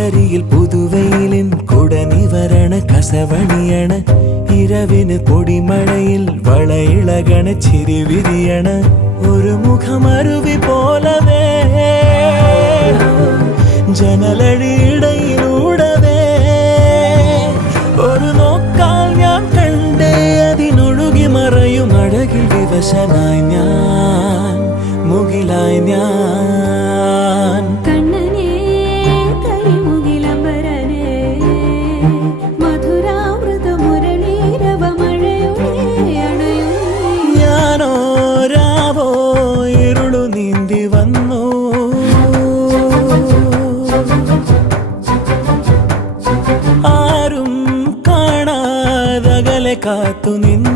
പുലരിയിൽ പുതുവെയിലിൻ കുടനിവരണ കസവണിയണ ഇരവിന് പൊടിമഴയിൽ വളയിളകണ ചിരിവിരിയണ ഒരു മുഖമരുവി പോലവേ ജനലഴിയിടയിലൂടവേ ഒരു നോക്കാൽ ഞാൻ കണ്ടേ അതിനൊഴുകി മറയും അഴകിൽ വിവശനായി ഞാൻ മുകിലായി ഞാൻ ഞാനോ രാവോ ഇരുളു നീന്തി വന്നു ആരും കാണാതകലെ കാത്തു നിന്നു